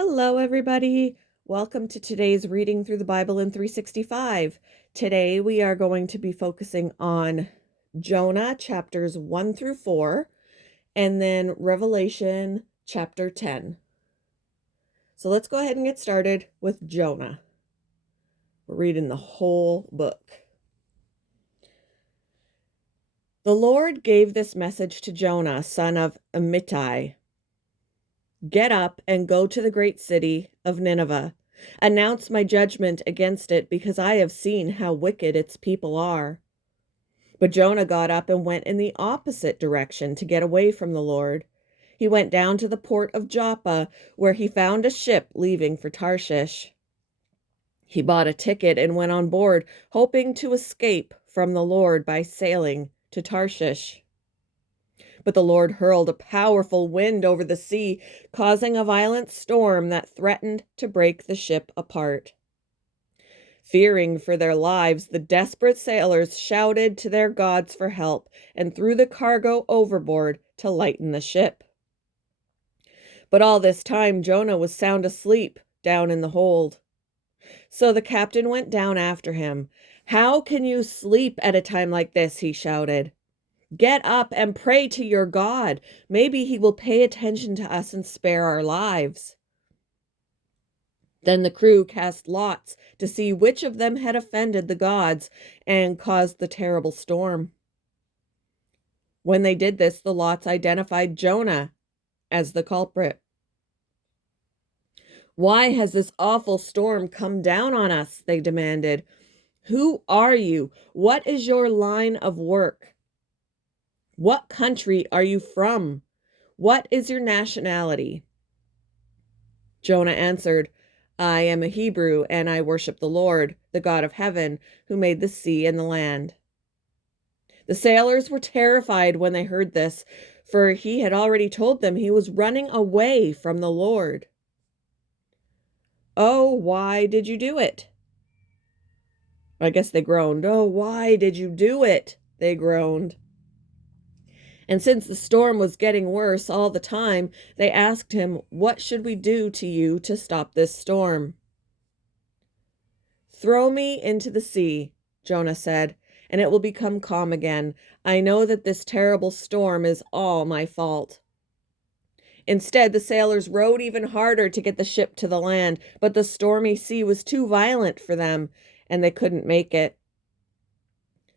Hello, everybody. Welcome to today's reading through the Bible in 365. Today we are going to be focusing on Jonah chapters 1 through 4 and then Revelation chapter 10. So let's go ahead and get started with Jonah. We're reading the whole book. The Lord gave this message to Jonah, son of Amittai. Get up and go to the great city of Nineveh. Announce my judgment against it, because I have seen how wicked its people are. But Jonah got up and went in the opposite direction to get away from the Lord. He went down to the port of Joppa, where he found a ship leaving for Tarshish. He bought a ticket and went on board, hoping to escape from the Lord by sailing to Tarshish. But the Lord hurled a powerful wind over the sea, causing a violent storm that threatened to break the ship apart. Fearing for their lives, the desperate sailors shouted to their gods for help and threw the cargo overboard to lighten the ship. But all this time, Jonah was sound asleep down in the hold. So the captain went down after him. "How can you sleep at a time like this?" he shouted. "Get up and pray to your God. Maybe he will pay attention to us and spare our lives." Then the crew cast lots to see which of them had offended the gods and caused the terrible storm. When they did this, the lots identified Jonah as the culprit. "Why has this awful storm come down on us?" they demanded. "Who are you? What is your line of work? What country are you from? What is your nationality?" Jonah answered, "I am a Hebrew, and I worship the Lord, the God of heaven, who made the sea and the land." The sailors were terrified when they heard this, for he had already told them he was running away from the Lord. "Oh, why did you do it?" I guess they groaned. "Oh, why did you do it?" they groaned. And since the storm was getting worse all the time, they asked him, "What should we do to you to stop this storm?" "Throw me into the sea," Jonah said, "and it will become calm again. I know that this terrible storm is all my fault." Instead, the sailors rowed even harder to get the ship to the land, but the stormy sea was too violent for them, and they couldn't make it.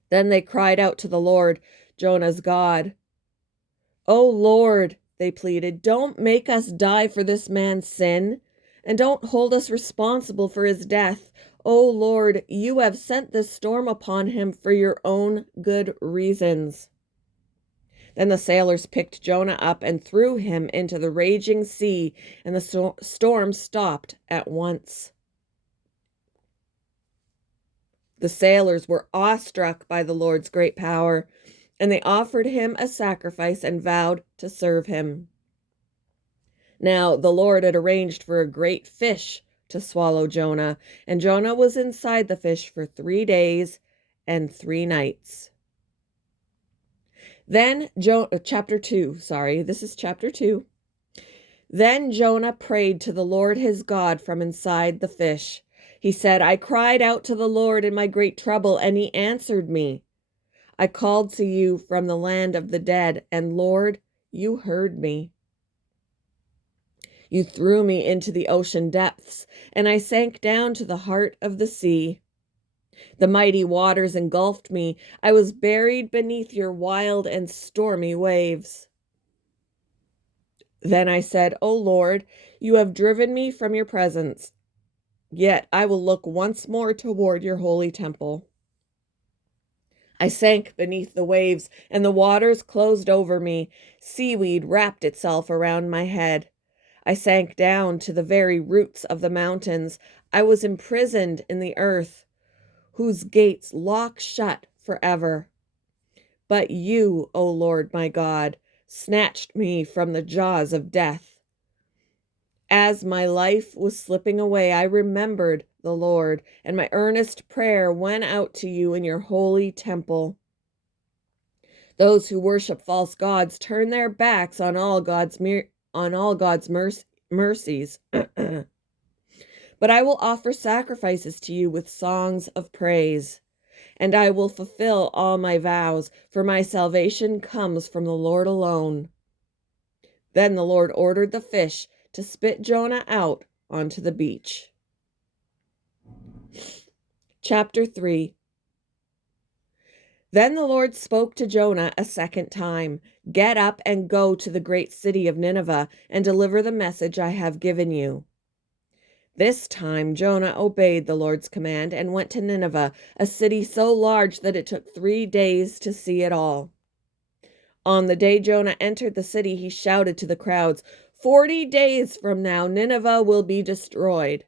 Then they cried out to the Lord, Jonah's God. "Oh Lord," they pleaded, "don't make us die for this man's sin, and don't hold us responsible for his death. Oh Lord, you have sent this storm upon him for your own good reasons." Then the sailors picked Jonah up and threw him into the raging sea, and the storm stopped at once. The sailors were awestruck by the Lord's great power, and they offered him a sacrifice and vowed to serve him. Now the Lord had arranged for a great fish to swallow Jonah, and Jonah was inside the fish for 3 days and 3 nights. Then chapter 2, this is chapter 2. Then Jonah prayed to the Lord his God from inside the fish. He said, "I cried out to the Lord in my great trouble, and he answered me. I called to you from the land of the dead, and Lord, you heard me. You threw me into the ocean depths, and I sank down to the heart of the sea. The mighty waters engulfed me. I was buried beneath your wild and stormy waves." Then I said, "O Lord, you have driven me from your presence. Yet I will look once more toward your holy temple." I sank beneath the waves, and the waters closed over me. Seaweed wrapped itself around my head. I sank down to the very roots of the mountains. I was imprisoned in the earth, whose gates lock shut forever. But you, O Lord my God, snatched me from the jaws of death. As my life was slipping away, I remembered the Lord, and my earnest prayer went out to you in your holy temple. Those who worship false gods turn their backs on all God's mercies. But I will offer sacrifices to you with songs of praise, and I will fulfill all my vows, for my salvation comes from the Lord alone." Then the Lord ordered the fish to spit Jonah out onto the beach. Chapter 3. Then the Lord spoke to Jonah a second time. "Get up and go to the great city of Nineveh and deliver the message I have given you." This time Jonah obeyed the Lord's command and went to Nineveh, a city so large that it took 3 days to see it all. On the day Jonah entered the city, he shouted to the crowds, "40 days from now, Nineveh will be destroyed."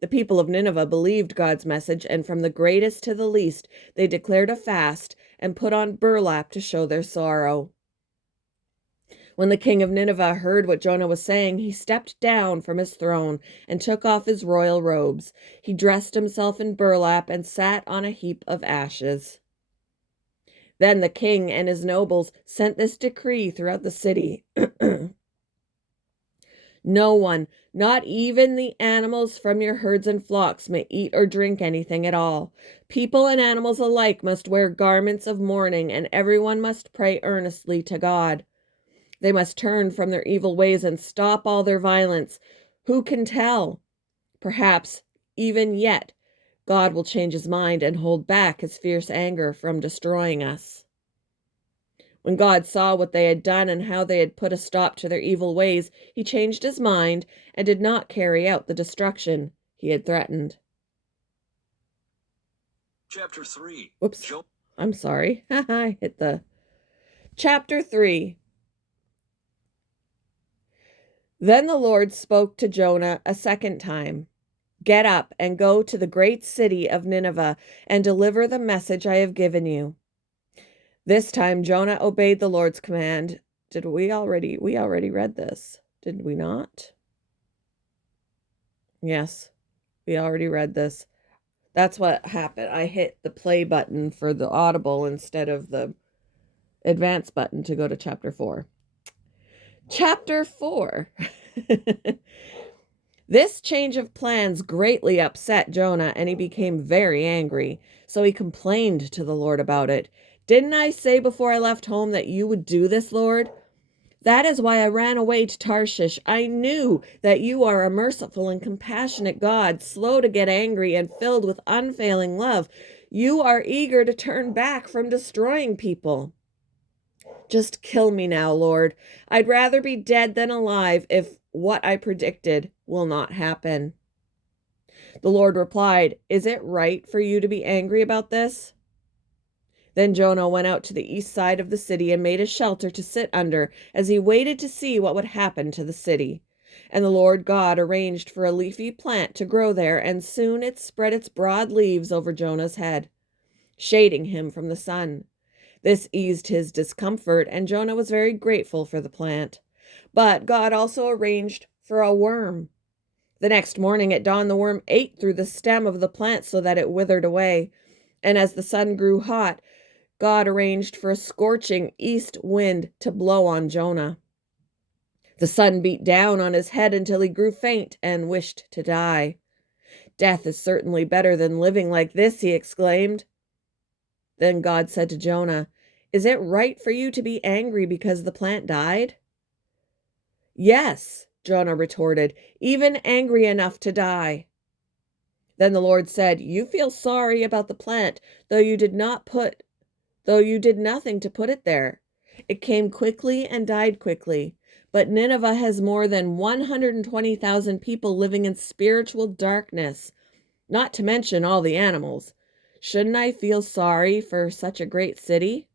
The people of Nineveh believed God's message, and from the greatest to the least, they declared a fast and put on burlap to show their sorrow. When the king of Nineveh heard what Jonah was saying, he stepped down from his throne and took off his royal robes. He dressed himself in burlap and sat on a heap of ashes. Then the king and his nobles sent this decree throughout the city. "No one, not even the animals from your herds and flocks, may eat or drink anything at all. People and animals alike must wear garments of mourning, and everyone must pray earnestly to God. They must turn from their evil ways and stop all their violence. Who can tell? Perhaps, even yet, God will change his mind and hold back his fierce anger from destroying us." When God saw what they had done and how they had put a stop to their evil ways, he changed his mind and did not carry out the destruction he had threatened. Chapter 3. Whoops. I'm sorry. I hit the... Chapter 3. Then the Lord spoke to Jonah a second time. "Get up and go to the great city of Nineveh and deliver the message I have given you." This time Jonah obeyed the Lord's command. We already read this, did we not? Yes, we already read this. That's what happened. I hit the play button for the Audible instead of the advance button to go to chapter 4. Chapter 4. This change of plans greatly upset Jonah, and he became very angry. So he complained to the Lord about it. "Didn't I say before I left home that you would do this, Lord? That is why I ran away to Tarshish. I knew that you are a merciful and compassionate God, slow to get angry and filled with unfailing love. You are eager to turn back from destroying people. Just kill me now, Lord. I'd rather be dead than alive if what I predicted will not happen." The Lord replied, "Is it right for you to be angry about this?" Then Jonah went out to the east side of the city and made a shelter to sit under as he waited to see what would happen to the city. And the Lord God arranged for a leafy plant to grow there, and soon it spread its broad leaves over Jonah's head, shading him from the sun. This eased his discomfort, and Jonah was very grateful for the plant. But God also arranged for a worm. The next morning at dawn, the worm ate through the stem of the plant so that it withered away. And as the sun grew hot, God arranged for a scorching east wind to blow on Jonah. The sun beat down on his head until he grew faint and wished to die. "Death is certainly better than living like this," he exclaimed. Then God said to Jonah, "Is it right for you to be angry because the plant died?" "Yes," Jonah retorted, "even angry enough to die." Then the Lord said, "You feel sorry about the plant, though you did nothing to put it there. It came quickly and died quickly. But Nineveh has more than 120,000 people living in spiritual darkness, not to mention all the animals. Shouldn't I feel sorry for such a great city?"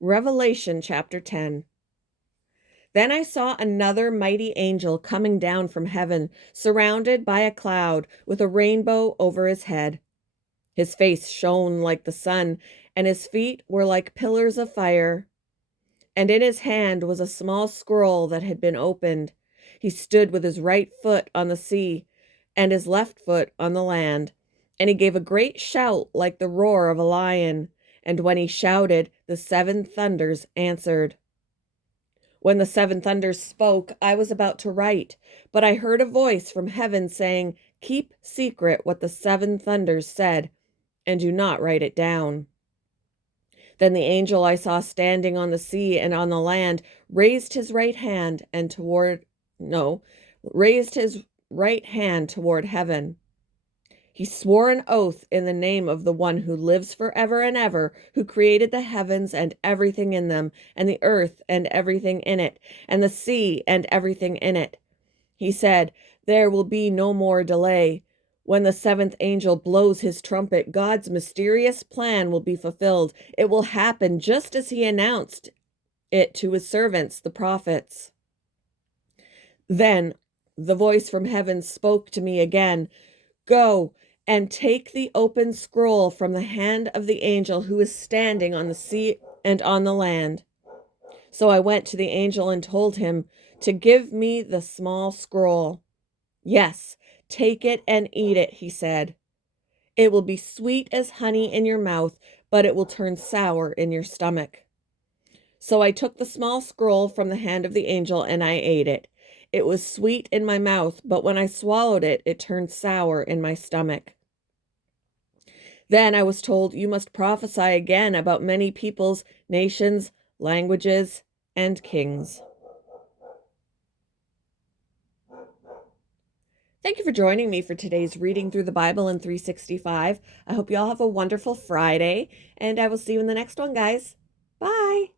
Revelation chapter 10. Then I saw another mighty angel coming down from heaven, surrounded by a cloud, with a rainbow over his head. His face shone like the sun, and his feet were like pillars of fire. And in his hand was a small scroll that had been opened. He stood with his right foot on the sea, and his left foot on the land. And he gave a great shout like the roar of a lion. And when he shouted, the 7 thunders answered. When the seven thunders spoke, I was about to write, but I heard a voice from heaven saying, "Keep secret what the seven thunders said, and do not write it down." Then the angel I saw standing on the sea and on the land raised his right hand toward heaven. He swore an oath in the name of the one who lives forever and ever, who created the heavens and everything in them, and the earth and everything in it, and the sea and everything in it. He said, "There will be no more delay. When the seventh angel blows his trumpet, God's mysterious plan will be fulfilled. It will happen just as he announced it to his servants, the prophets." Then the voice from heaven spoke to me again, "Go and take the open scroll from the hand of the angel who is standing on the sea and on the land." So I went to the angel and told him to give me the small scroll. "Yes, take it and eat it," he said. "It will be sweet as honey in your mouth, but it will turn sour in your stomach." So I took the small scroll from the hand of the angel and I ate it. It was sweet in my mouth, but when I swallowed it, it turned sour in my stomach. Then I was told, "You must prophesy again about many peoples, nations, languages, and kings." Thank you for joining me for today's reading through the Bible in 365. I hope you all have a wonderful Friday, and I will see you in the next one, guys. Bye.